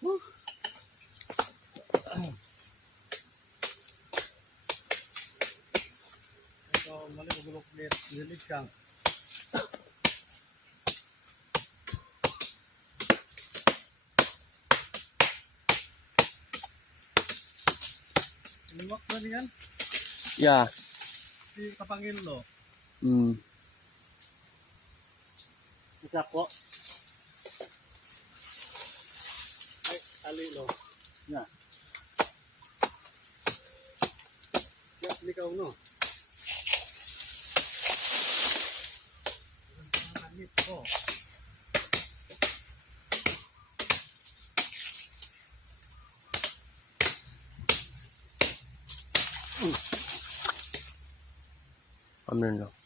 Ito, mali magulok ulit. Nilig kang. Inuwak na niyan. Yeah. Si Kapangilo. Isa po. Ay, alilo. Na. Ya, likaw no. Oh. Ano lang.